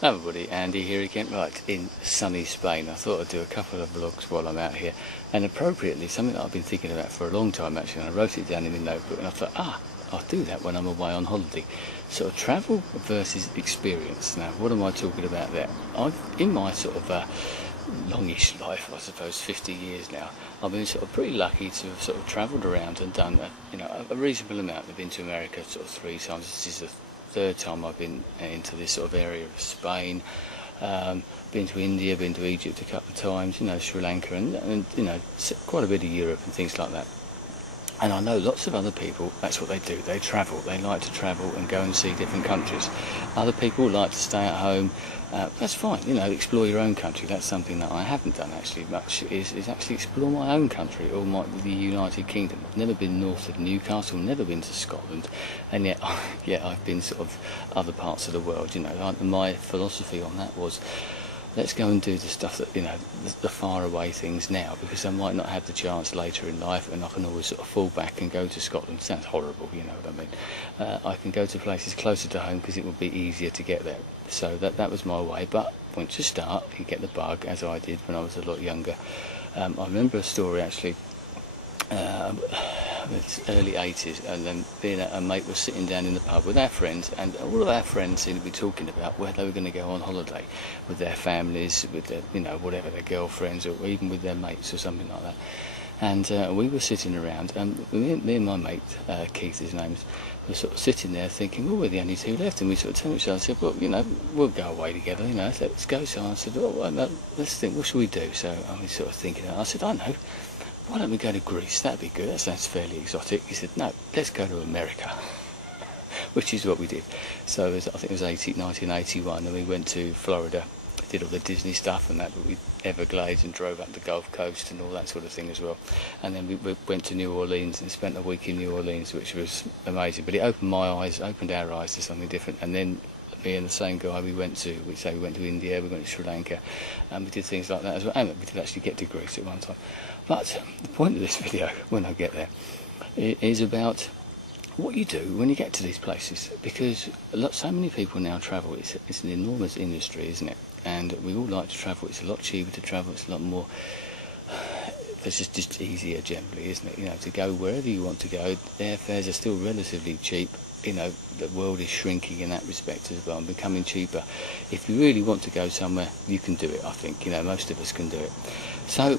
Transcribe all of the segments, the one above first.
Hello everybody, Andy here again, right, in sunny Spain. I thought I'd do a couple of vlogs while I'm out here, and appropriately, something that I've been thinking about for a long time actually, and I wrote it down in my notebook, and I thought, I'll do that when I'm away on holiday. Sort of travel versus experience. Now, what am I talking about there? In my sort of longish life, I suppose, 50 years now, I've been sort of pretty lucky to have sort of travelled around and done a reasonable amount. I've been to America sort of 3 times. This is the third time I've been into this sort of area of Spain. Been to India, been to Egypt a couple of times, Sri Lanka, and quite a bit of Europe and things like that. And I know lots of other people, that's what they do, they travel, they like to travel and go and see different countries. Other people like to stay at home, that's fine, explore your own country. That's something that I haven't done actually much, is actually explore my own country, or the United Kingdom. I've never been north of Newcastle, never been to Scotland, and yet I've been sort of other parts of the world. My philosophy on that was, let's go and do the stuff that, the far away things now, because I might not have the chance later in life, and I can always sort of fall back and go to Scotland. Sounds horrible, you know what I mean. I can go to places closer to home because it will be easier to get there. So that was my way. But once you start, you get the bug, as I did when I was a lot younger. I remember a story actually. It's early 80s, and then being a mate was sitting down in the pub with our friends, and all of our friends seemed to be talking about where they were going to go on holiday with their families, with their, whatever, their girlfriends, or even with their mates or something like that. And we were sitting around, and me and my mate, Keith, his name, were sort of sitting there thinking, well, we're the only two left, and we sort of turned to each other and said, well, we'll go away together, let's go. So I said, well, let's think, what should we do? So I was sort of thinking, I said, I know. Why don't we go to Greece? That'd be good. That sounds fairly exotic. He said, no, let's go to America, which is what we did. So I think it was 1981, and we went to Florida, did all the Disney stuff and that, but we Everglades and drove up the Gulf Coast and all that sort of thing as well. And then we went to New Orleans and spent a week in New Orleans, which was amazing. But it opened our eyes to something different. And then me and the same guy, we went to India, we went to Sri Lanka, and we did things like that as well. And we did actually get to Greece at one time. But the point of this video, when I get there, is about what you do when you get to these places, because so many people now travel. It's an enormous industry, isn't it? And we all like to travel. It's a lot cheaper to travel. It's a lot more. It's just easier generally, isn't it? To go wherever you want to go. Airfares are still relatively cheap. The world is shrinking in that respect as well, and becoming cheaper. If you really want to go somewhere, you can do it, I think. Most of us can do it. So,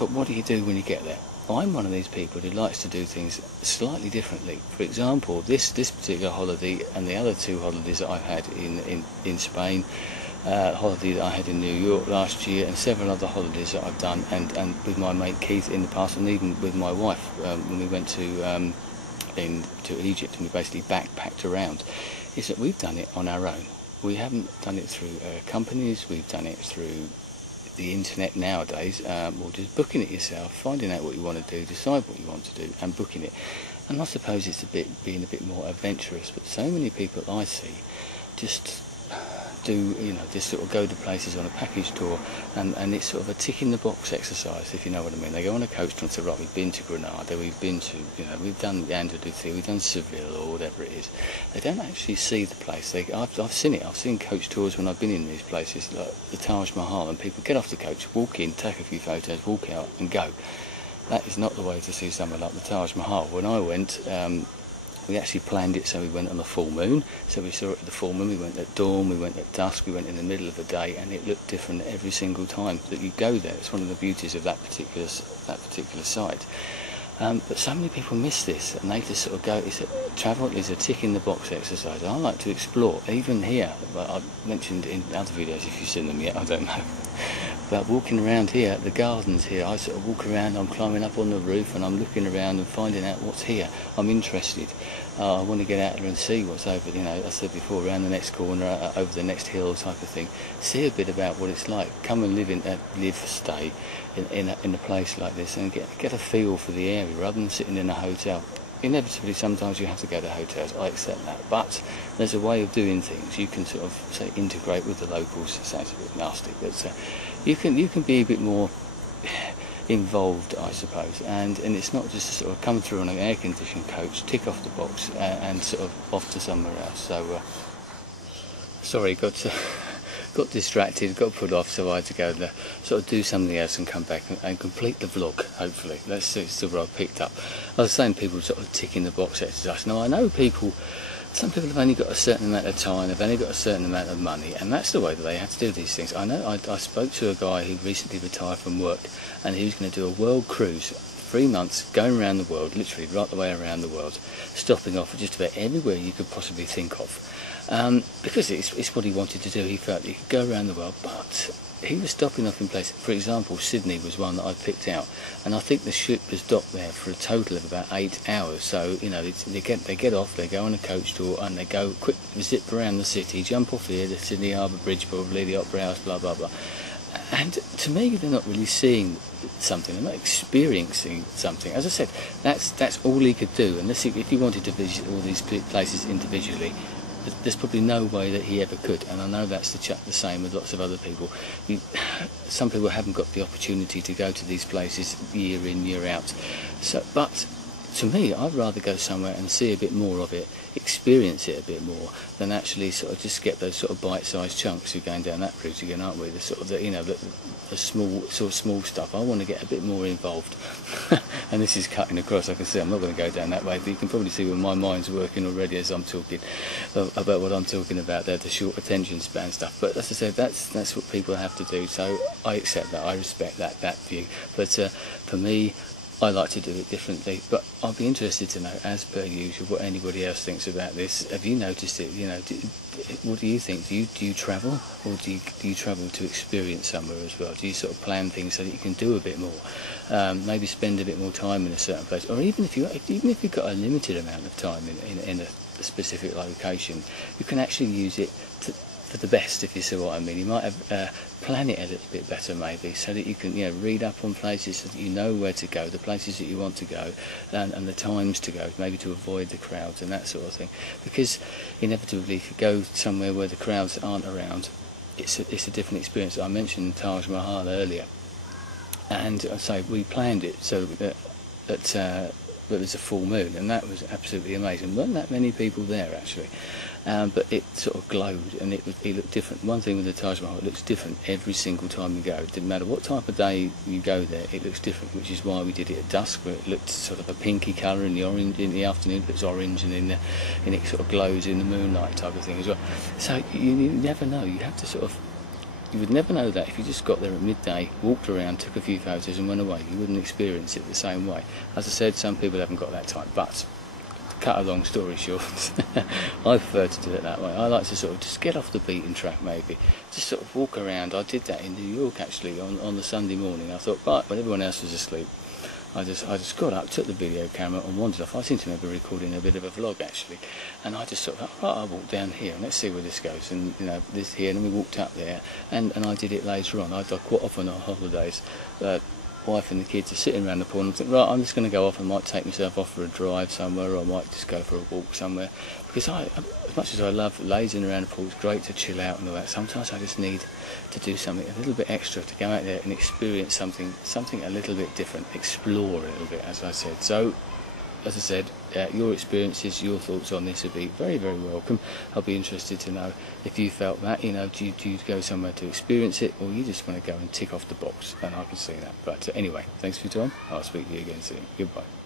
but what do you do when you get there? I'm one of these people who likes to do things slightly differently. For example, this particular holiday and the other 2 holidays that I've had in Spain, holiday that I had in New York last year, and several other holidays that I've done, and with my mate Keith in the past, and even with my wife when we went to Egypt, and we basically backpacked around, is that we've done it on our own. We haven't done it through companies. We've done it through the internet nowadays, or just booking it yourself, finding out what you want to do, decide what you want to do, and booking it. And I suppose it's being a bit more adventurous, but so many people I see just do, just sort of go to places on a package tour, and it's sort of a tick in the box exercise, if you know what I mean. They go on a coach tour and say, right, we've been to Granada, we've been to, we've done Andalusia, we've done Seville, or whatever it is. They don't actually see the place. I've seen it. I've seen coach tours when I've been in these places, like the Taj Mahal, and people get off the coach, walk in, take a few photos, walk out, and go. That is not the way to see somewhere like the Taj Mahal. When I went, we actually planned it so we went on a full moon. So we saw it at the full moon, we went at dawn, we went at dusk, we went in the middle of the day, and it looked different every single time that you go there. It's one of the beauties of that particular site. But so many people miss this, and they just sort of go, travel is a tick in the box exercise. I like to explore, even here. But I've mentioned in other videos, if you've seen them yet, I don't know. But walking around here, the gardens here, I sort of walk around, I'm climbing up on the roof, and I'm looking around and finding out what's here. I'm interested. I want to get out there and see what's over, I said before, around the next corner, over the next hill type of thing. See a bit about what it's like. Come and stay in a place like this, and get a feel for the area, rather than sitting in a hotel. Inevitably, sometimes you have to go to hotels, I accept that, but there's a way of doing things. You can sort of, say, integrate with the locals. It sounds a bit nasty, but you can be a bit more involved, I suppose, and it's not just to sort of come through on an air-conditioned coach, tick off the box, and sort of off to somewhere else. So, sorry, got got distracted, got put off, so I had to go and sort of do something else and come back and complete the vlog, hopefully. That's still what I picked up. I was saying people sort of ticking the box exercise. Now, I know some people have only got a certain amount of time, they've only got a certain amount of money, and that's the way that they have to do these things. I know I spoke to a guy who recently retired from work, and he was going to do a world cruise, 3 months, going around the world, literally right the way around the world, stopping off at just about everywhere you could possibly think of. Because it's what he wanted to do. He felt he could go around the world, but he was stopping off in places. For example, Sydney was one that I picked out, and I think the ship was docked there for a total of about 8 hours. So, you know, they get off, they go on a coach tour, and they go quick, zip around the city, jump off here, the Sydney Harbour Bridge probably, the Opera House, blah blah blah. And to me, they're not really seeing something, they're not experiencing something. As I said, that's all he could do. Unless if he wanted to visit all these places individually, there's probably no way that he ever could, and I know that's the same with lots of other people. Some people haven't got the opportunity to go to these places year in, year out. So, but to me, I'd rather go somewhere and see a bit more of it, experience it a bit more, than actually sort of just get those sort of bite-sized chunks. We're going down that route again, aren't we? The sort of the small stuff. I want to get a bit more involved. And this is cutting across. I can see I'm not going to go down that way, but you can probably see where my mind's working already as I'm talking about what I'm talking about there, the short attention span stuff. But as I said, that's what people have to do. So I accept that. I respect that view. But for me, I like to do it differently, but I'll be interested to know, as per usual, what anybody else thinks about this. Have you noticed it? You know, what do you think? Do you travel, or do you travel to experience somewhere as well? Do you sort of plan things so that you can do a bit more? Maybe spend a bit more time in a certain place, or even if you've got a limited amount of time in a specific location, you can actually use it for the best, if you see what I mean. You might have plan it a little bit better maybe, so that you can read up on places, so that you know where to go, the places that you want to go, and the times to go, maybe to avoid the crowds and that sort of thing. Because inevitably, if you go somewhere where the crowds aren't around, it's a different experience. I mentioned Taj Mahal earlier, and I say we planned it so that there was a full moon, and that was absolutely amazing. Weren't that many people there actually, but it sort of glowed, and it looked different. One thing with the Taj Mahal, it looks different every single time you go. It didn't matter what type of day you go there, it looks different, which is why we did it at dusk, where it looked sort of a pinky colour in the afternoon, it looks orange, and it sort of glows in the moonlight type of thing as well. So you never know. You would never know that if you just got there at midday, walked around, took a few photos and went away. You wouldn't experience it the same way. As I said, some people haven't got that time, but to cut a long story short, I prefer to do it that way. I like to sort of just get off the beaten track maybe, just sort of walk around. I did that in New York actually on the Sunday morning. I thought, right, when everyone else was asleep, I just got up, took the video camera and wandered off. I seem to remember recording a bit of a vlog actually, and I just sort of thought, right, I'll walk down here and let's see where this goes, and this here, and then we walked up there, and I did it later on. I quite often on holidays, wife and the kids are sitting around the pool, and I think, right, I'm just going to go off. I might take myself off for a drive somewhere, or I might just go for a walk somewhere, because as much as I love lazing around the pool, it's great to chill out and all that, sometimes I just need to do something a little bit extra, to go out there and experience something a little bit different, explore a little bit, as I said. So, as I said, your experiences, your thoughts on this would be very, very welcome. I'll be interested to know if you felt that, do you go somewhere to experience it, or you just want to go and tick off the box, and I can see that. But anyway, thanks for your time. I'll speak to you again soon. Goodbye.